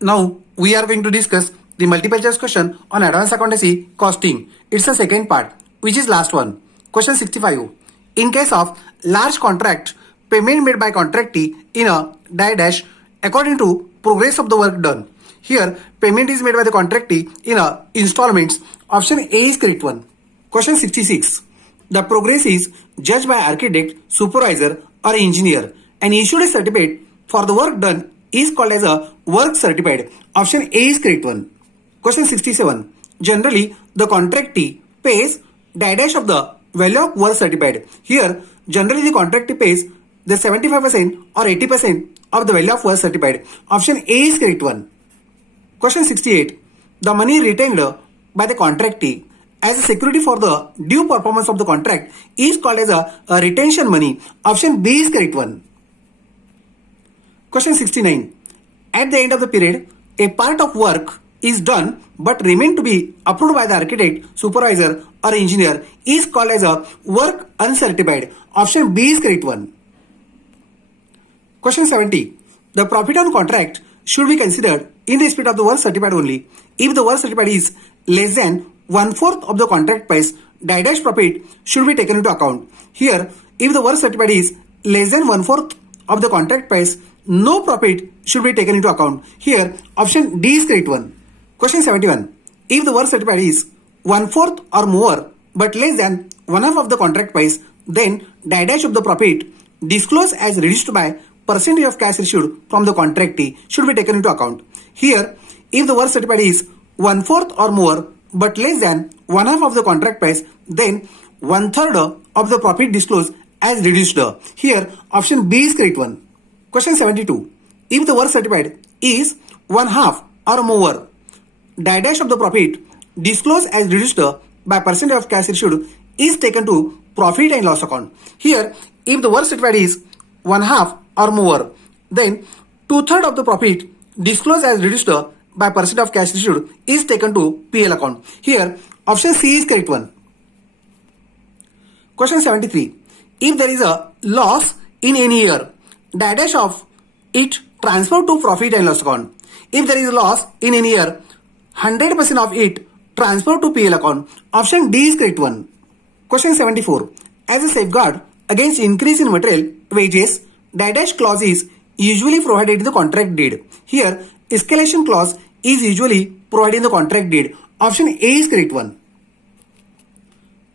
Now we are going to discuss the multiple choice question on advanced accountancy costing. It's the second part, which is last one. Question 65. In case of large contract, payment made by contractee in a dash according to progress of the work done. Here payment is made by the contractee in a installments. Option A is correct one. Question 66. The progress is judged by architect, supervisor or engineer and issued a certificate for the work done is called as a work certified. Option A is correct one. Question 67. Generally, the contractee pays dash of the value of work certified. Here, generally the contractee pays the 75% or 80% of the value of work certified. Option A is correct one. Question 68. The money retained by the contractee as a security for the due performance of the contract is called as a retention money. Option B is correct one. Question 69. At the end of the period, a part of work is done but remain to be approved by the architect, supervisor or engineer is called as a work uncertified. Option B is correct one. Question 70. The profit on contract should be considered in respect of the work certified only. If the work certified is less than 1/4 of the contract price, dash profit should be taken into account. Here, if the work certified is less than 1/4 of the contract price, no profit should be taken into account. Here, option D is correct one. Question 71. If the work certified is 1/4 or more but less than 1/2 of the contract price, then dash of the profit disclosed as reduced by percentage of cash received from the contractee should be taken into account. Here, if the work certified is 1/4 or more but less than 1/2 of the contract price, then 1/3 of the profit disclosed as reduced. Here, option B is correct one. Question 72. If the work certified is 1/2 or more, dash of the profit disclosed as reduced by percentage of cash received is taken to profit and loss account. Here, if the work certified is 1/2 or more, then 2/3 of the profit disclosed as reduced by percentage of cash received is taken to PL account. Here, option C is correct one. Question 73. If there is a loss in any year, dash of it transferred to profit and loss account. If there is a loss in any year, 100% of it transferred to PL account. Option D is correct one. Question 74. As a safeguard against increase in material wages, dash clause is usually provided in the contract deed. Here, escalation clause is usually provided in the contract deed. Option A is correct one.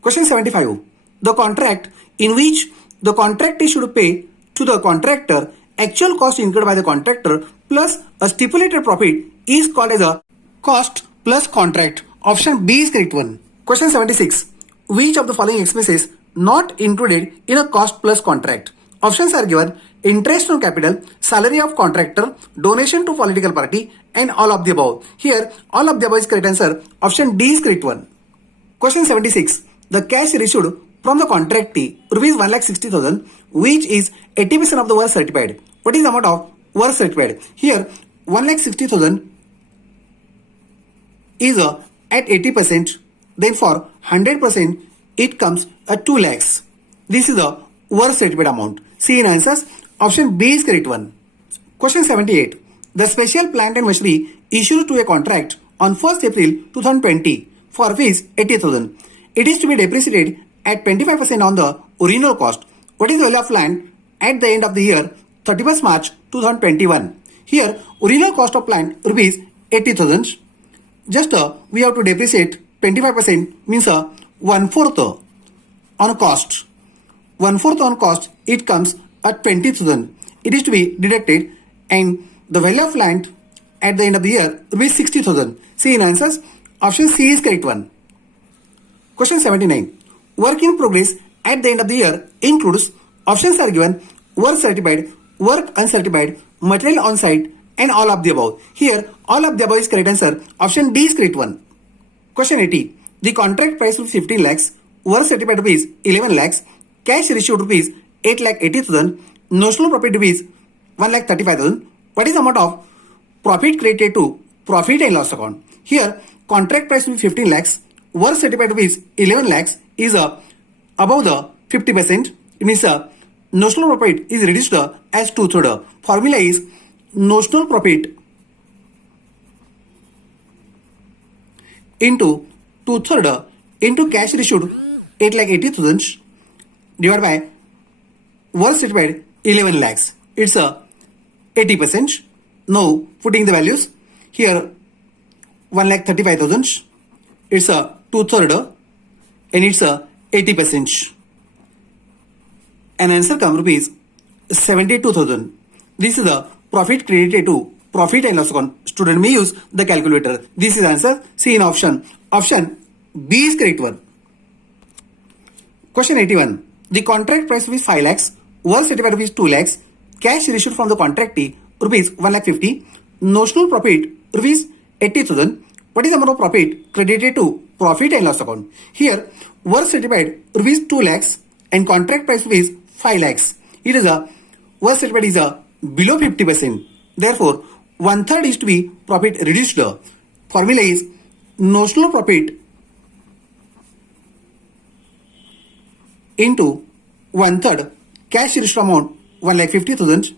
Question 75. The contract in which the contractee should pay to the contractor actual cost incurred by the contractor plus a stipulated profit is called as a cost plus contract. Option B is correct one. Question 76. Which of the following expenses not included in a cost plus contract? Options are given: interest on capital, salary of contractor, donation to political party, and all of the above. Here, all of the above is correct answer. Option D is correct one. Question 76. The cash received from the contractee rupees 1,60,000, which is 80% of the work certified. What is the amount of work certified? Here, 1,60,000 is at 80%. Then for 100%, it comes at 2 lakhs. This is the work certified amount. See in answers. Option B is correct one. Question 78. The special plant and machinery issued to a contract on 1st April 2020 for rupees 80,000. It is to be depreciated at 25% on the original cost. What is the value of land at the end of the year 31st March 2021? Here, original cost of plant rupees 80,000. Just we have to depreciate 25% means 1/4 on cost. 1/4 on cost, it comes at 20,000. It is to be deducted and the value of land at the end of the year will be 60,000. See in answers. Option C is correct one. Question 79. Work in progress at the end of the year includes, options are given: work certified, work uncertified, material on site, and all of the above. Here, all of the above is correct answer. Option D is correct one. Question 80. The contract price rupees 15 lakhs, work certified rupees 11 lakhs, cash received rupees 8,80,000, notional profit rupees 1,35,000. What is the amount of profit credited to profit and loss account? Here, contract price rupees 15 lakhs, work certified rupees 11 lakhs is above the 50%. It means notional profit is reduced as 2/3. Formula is notional profit into 2/3 into cash issued 8,80,000 divided by work certified 11 lakhs. It's a 80%. Now putting the values here, 1,35,000. It's a 2/3 and it's a 80%. And answer comes rupees 72,000. This is the profit credited to profit and loss account. Student may use the calculator. This is answer C in option. Option B is correct one. Question 81. The contract price rupees 5 lakhs, work certified rupees 2 lakhs, cash issued from the contractee rupees 1,50,000, notional profit rupees 80,000. What is the amount of profit credited to profit and loss account? Here, work certified rupees 2 lakhs and contract price rupees 5 lakhs. It is a work certified is a below 50%. Therefore, 1/3 is to be profit reduced. Formula is notional profit into 1/3 cash issued amount 1,50,000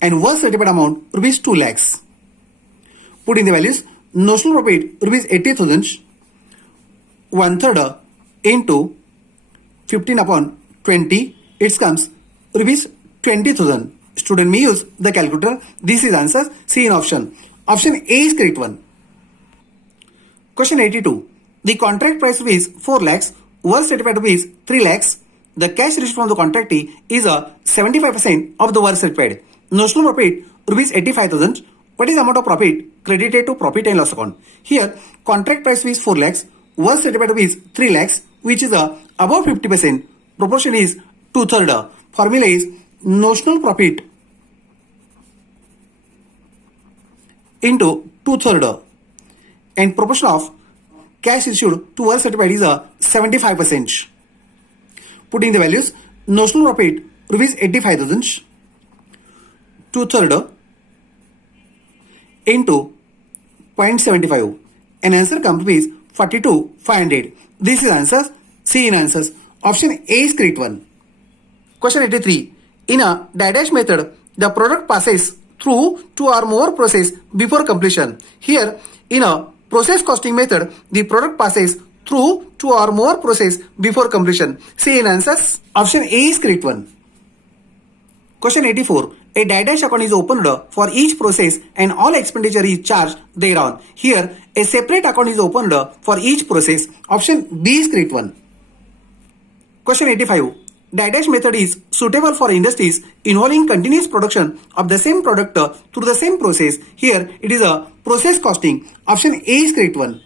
and work certified amount rupees 2 lakhs. Put in the values, notional profit rupees 80,000, 1/3 into 15 upon 20, it comes rupees 20,000. Student may use the calculator. This is answer C in option. Option A is correct one. Question 82. The contract price rupees 4 lakhs, work certified rupees 3 lakhs. The cash received from the contractee is a 75% of the work certified. Notional profit rupees 85,000. What is the amount of profit credited to profit and loss account? Here, contract price is 4 lakhs, work certified rupees 3 lakhs, which is above 50%. Proportion is 2/3. Formula is notional profit into 2/3 and proportion of cash issued to work certified is 75%. Putting the values, notional profit rupees 85,000, 2/3 into 0.75 and answer comes rupees 42,500. This is answers C in answers. Option A is correct one. Question 83. In a dash method, the product passes through 2 or more process before completion. Here, in a process costing method, the product passes through 2 or more process before completion. C in answers. Option A is correct one. Question 84. A dash account is opened for each process and all expenditure is charged thereon. Here, a separate account is opened for each process. Option B is correct one. Question 85. Dash method is suitable for industries involving continuous production of the same product through the same process. Here, it is a process costing. Option A is correct one.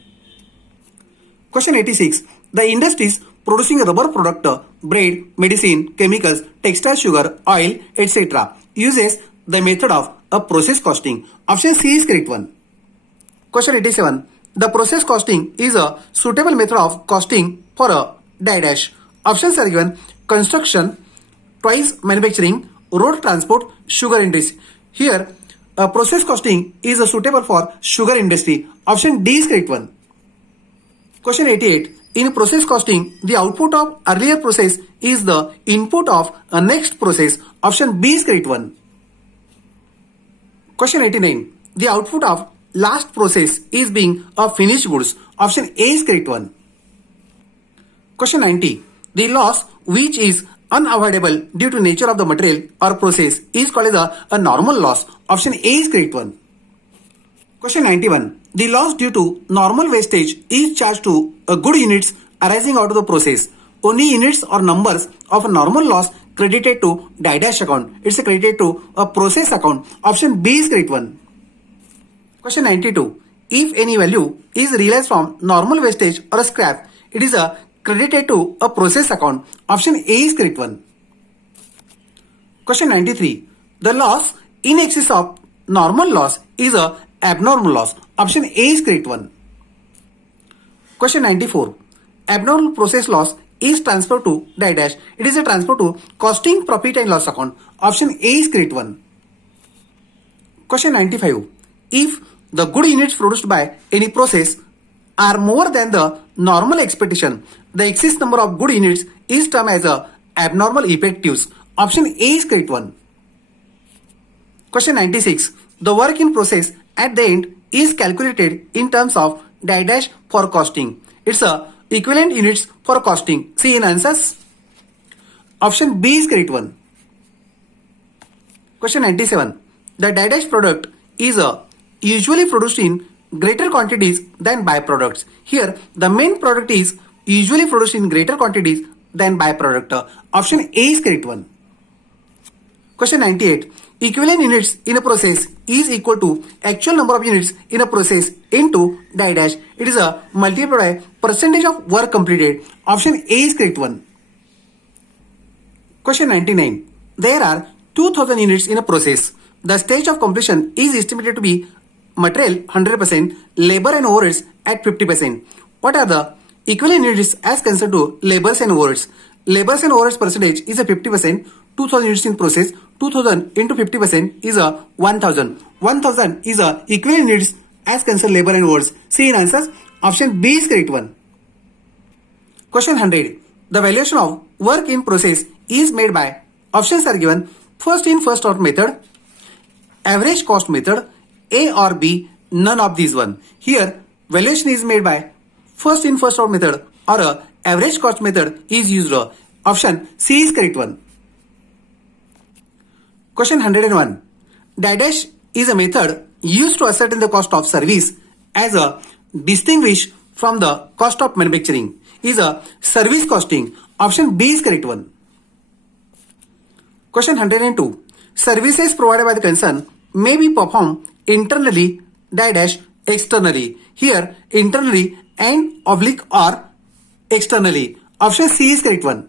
Question 86. The industries producing a rubber product, bread, medicine, chemicals, textile, sugar, oil, etc. uses the method of a process costing. Option C is correct one. Question 87. The process costing is a suitable method of costing for a dash. Options are given: construction, toys manufacturing, road transport, sugar industry. Here, a process costing is a suitable for sugar industry. Option D is correct one. Question 88. In process costing, the output of earlier process is the input of a next process. Option B is correct one. Question 89. The output of last process is being a finished goods. Option A is correct one. Question 90. The loss which is unavoidable due to nature of the material or process is called as a normal loss. Option A is correct one. Question 91. The loss due to normal wastage is charged to good units arising out of the process. Only units or numbers of a normal loss credited to dash account. It's credited to a process account. Option B is correct one. Question 92. If any value is realized from normal wastage or scrap, it is credited to a process account. Option A is correct one. Question 93. The loss in excess of normal loss is a abnormal loss. Option A is correct one. Question 94. Abnormal process loss is transferred to dash. It is a transfer to costing profit and loss account. Option A is correct one. Question 95. If the good units produced by any process are more than the normal expectation, the excess number of good units is termed as a abnormal effectives. Option A is correct one. Question 96. The work in process at the end is calculated in terms of dash dash for costing. It's a equivalent units for costing. See in answers. Option B is correct one. Question 97. The dash dash product is usually produced in greater quantities than byproducts. Here, the main product is usually produced in greater quantities than byproduct. Option A is correct one. Question 98. Equivalent units in a process is equal to actual number of units in a process into dash dash. It is a multiplied by percentage of work completed. Option A is correct one. Question 99. There are 2000 units in a process. The stage of completion is estimated to be material 100%, labor and overheads at 50%. What are the equivalent units as concerned to labors and overheads? Labors and overheads percentage is a 50%. 2000 units in process. 2000 into 50% is a 1000. 1000 is a equivalent units as concerned labor and overheads. See in answers. Option B is correct one. Question 100. The valuation of work in process is made by, options are given, first in first out method, average cost method, A or B, none of these one. Here, valuation is made by first in first out method or average cost method is used. Option C is correct one. Question 101. Dash dash is a method used to ascertain the cost of service as a distinguished from the cost of manufacturing. Is a service costing. Option B is correct one. Question 102. Services provided by the concern may be performed internally dash dash externally. Here internally and oblique or externally. Option C is correct one.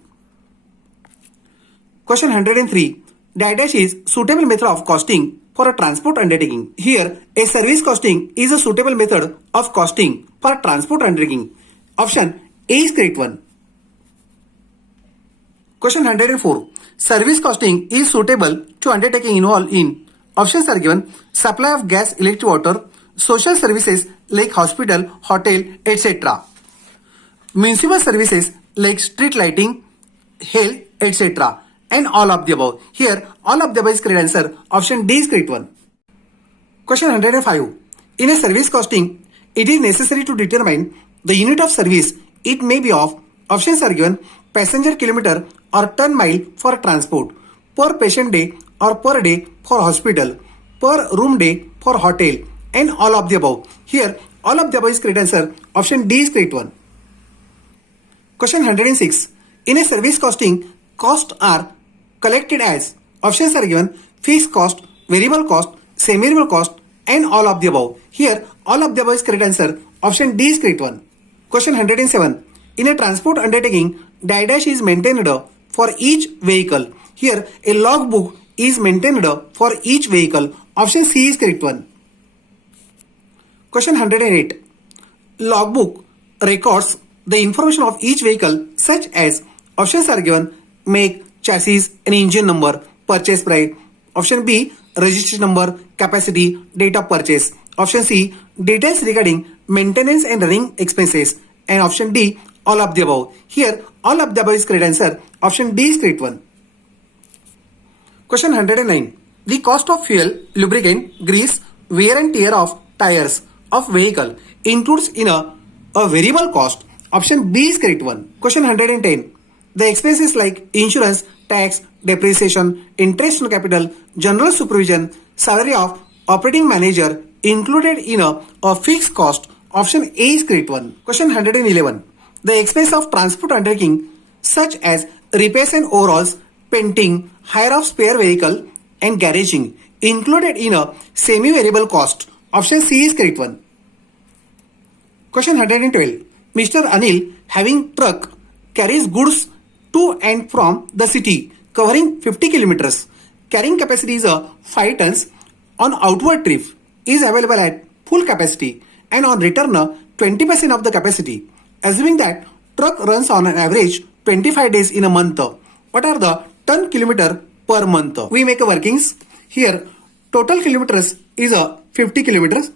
Question 103. Dash dash is suitable method of costing for a transport undertaking. Here a service costing is a suitable method of costing for a transport undertaking. Option A is correct one. Question 104. Service costing is suitable to undertaking involved in, options are given, supply of gas, electric, water, social services like hospital, hotel, etc. Municipal services like street lighting, health, etc. And all of the above. Here, all of the above is correct answer. Option D is correct one. Question 105. In a service costing, it is necessary to determine the unit of service. It may be of, options are given, passenger kilometer or ton mile for transport, per patient day or per day for hospital, per room day for hotel, and all of the above. Here, all of the above is correct answer. Option D is correct one. Question 106. In a service costing, costs are collected as, options are given, fixed cost, variable cost, semi-variable cost, and all of the above. Here, all of the above is correct answer. Option D is correct one. Question 107. In a transport undertaking, dash dash is maintained for each vehicle. Here, a logbook is maintained for each vehicle. Option C is correct one. Question 108. Logbook records the information of each vehicle such as, options are given, make, chassis and engine number, purchase price. Option B, registration number, capacity, date of purchase. Option C, details regarding maintenance and running expenses. And option D, all of the above. Here, all of the above is correct answer. Option D is correct one. Question 109. The cost of fuel, lubricant, grease, wear and tear of tires of vehicle includes in a variable cost. Option B is correct one. Question 110. The expenses like insurance, tax, depreciation, interest on capital, general supervision, salary of operating manager included in a fixed cost. Option A is correct one. Question 111. The expense of transport undertaking such as repairs and overhauls, painting, hire of spare vehicle and garaging included in a semi-variable cost. Option C is correct one. Question 112. Mr. Anil having truck carries goods to and from the city covering 50 kilometers. Carrying capacity is 5 tons. On outward trip is available at full capacity and on return 20% of the capacity. Assuming that truck runs on an average 25 days in a month. What are the ton kilometer per month? We make a workings. Here total kilometers is 50 kilometers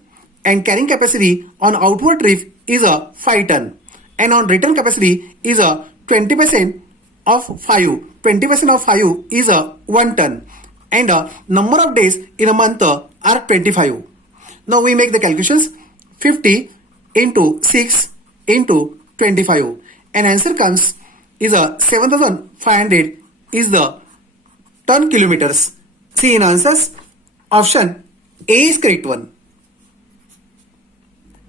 and carrying capacity on outward trip is 5 ton and on return capacity is 20% of 5. 20% of 5 is 1 ton and number of days in a month are 25. Now we make the calculations. 50 into 6 into 25. And answer comes is a 7,500 is the ton kilometers. See in answers, option A is correct one.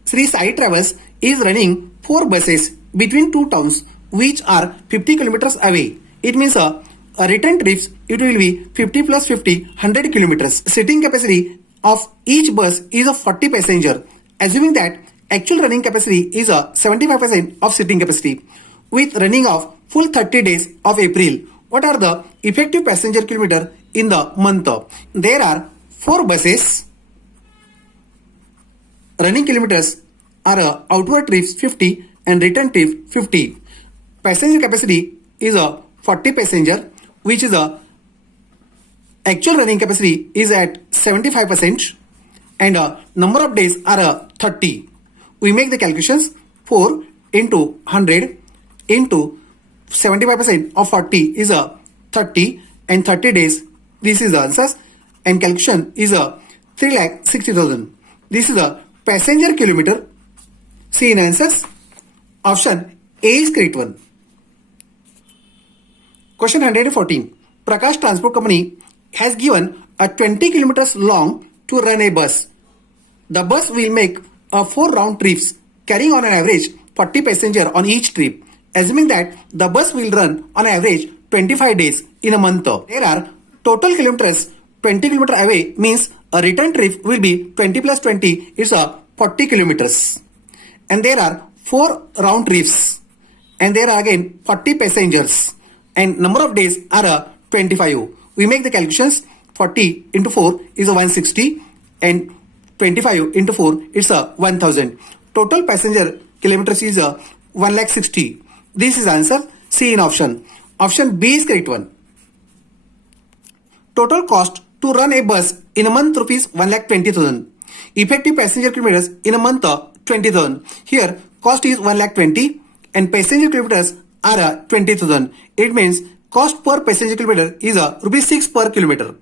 Sri Sai Travels is running 4 buses between 2 towns which are 50 kilometers away. It means a return trips it will be 50 plus 50 100 kilometers. Sitting capacity of each bus is of 40 passenger. Assuming that actual running capacity is a 75% of sitting capacity with running of full 30 days of April. What are the effective passenger kilometer in the month? There are 4 buses. Running kilometers are outward trips 50 and return trip 50. Passenger capacity is a 40 passenger, which is a actual running capacity is at 75% and number of days are 30. We make the calculations 4 into 100 into 75% of 40 is a 30 and 30 days. This is the answers and calculation is a 3,60,000. This is a passenger kilometer. See in answers, option A is correct one. Question 114. Prakash Transport Company has given a 20 kilometers long to run a bus. The bus will make 4 round trips carrying on an average 40 passenger on each trip. Assuming that the bus will run on average 25 days in a month. There are total kilometers 20 kilometer away means a return trip will be 20 plus 20 is a 40 kilometers. And there are 4 round trips and there are again 40 passengers and number of days are 25. We make the calculations 40 into 4 is a 160 and 25 into 4 is a 1000. Total passenger kilometers is a 1,60,000. This is answer C in option. Option B is correct one. Total cost to run a bus in a month rupees 1,20,000. Effective passenger kilometers in a month 20,000. Here cost is 1,20,000 and passenger kilometers are 20,000. It means cost per passenger kilometer is rupees 6 per kilometer.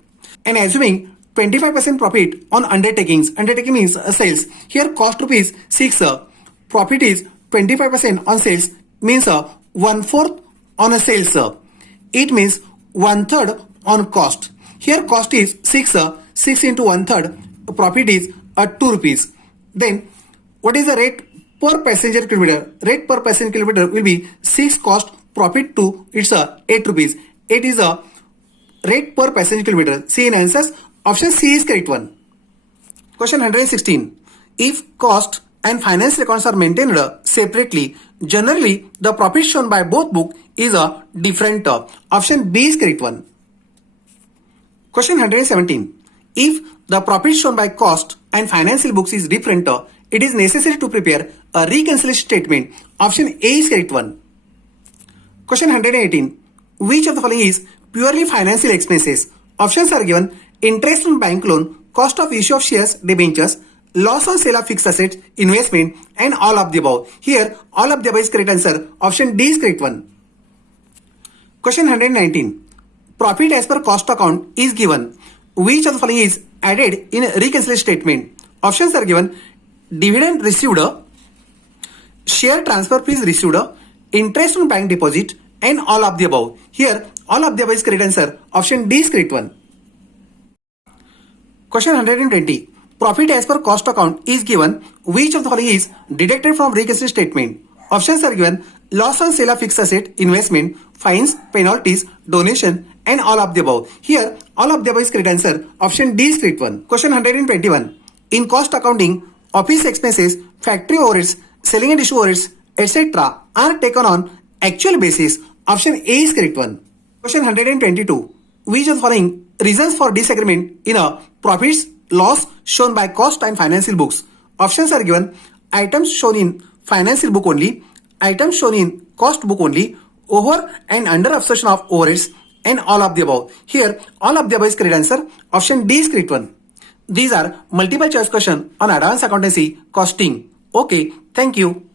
And assuming 25% profit on undertakings. Undertaking means sales. Here cost rupees 6. Profit is 25% on sales means 1/4 on a sales. It means 1/3 on cost. Here cost is 6. 6 into 1/3. Profit is 2 rupees. Then what is the rate per passenger kilometer? Rate per passenger kilometer will be 6 cost profit 2. It's 8 rupees. 8 is a rate per passenger kilometer. See in answers. Option C is correct one. Question 116. If cost and finance records are maintained separately, generally the profit shown by both book is a different. Option B is correct one. Question 117. If the profit shown by cost and financial books is different, it is necessary to prepare a reconciliation statement. Option A is correct one. Question 118. Which of the following is purely financial expenses? Options are given: interest on bank loan, cost of issue of shares, debentures, loss on sale of fixed assets, investment, and all of the above. Here, all of the above is correct answer. Option D is correct one. Question 119. Profit as per cost account is given. Which of the following is added in reconciliation statement? Options are given: dividend received, share transfer fees received, interest on bank deposit, and all of the above. Here, all of the above is correct answer. Option D is correct one. Question 120. Profit as per cost account is given. Which of the following is deducted from reconciliation statement? Options are given: loss on sale of fixed asset, investment, fines, penalties, donation, and all of the above. Here, all of the above is correct answer. Option D is correct one. Question 121. In cost accounting, office expenses, factory overheads, selling and issue overheads, etc. are taken on actual basis. Option A is correct one. Question 122. Which of the following reasons for disagreement in a profits loss shown by cost and financial books? Options are given: items shown in financial book only, items shown in cost book only, over and under absorption of overheads, and all of the above. Here, all of the above is correct answer. Option D is correct one. These are multiple choice questions on advanced accountancy costing. Okay, thank you.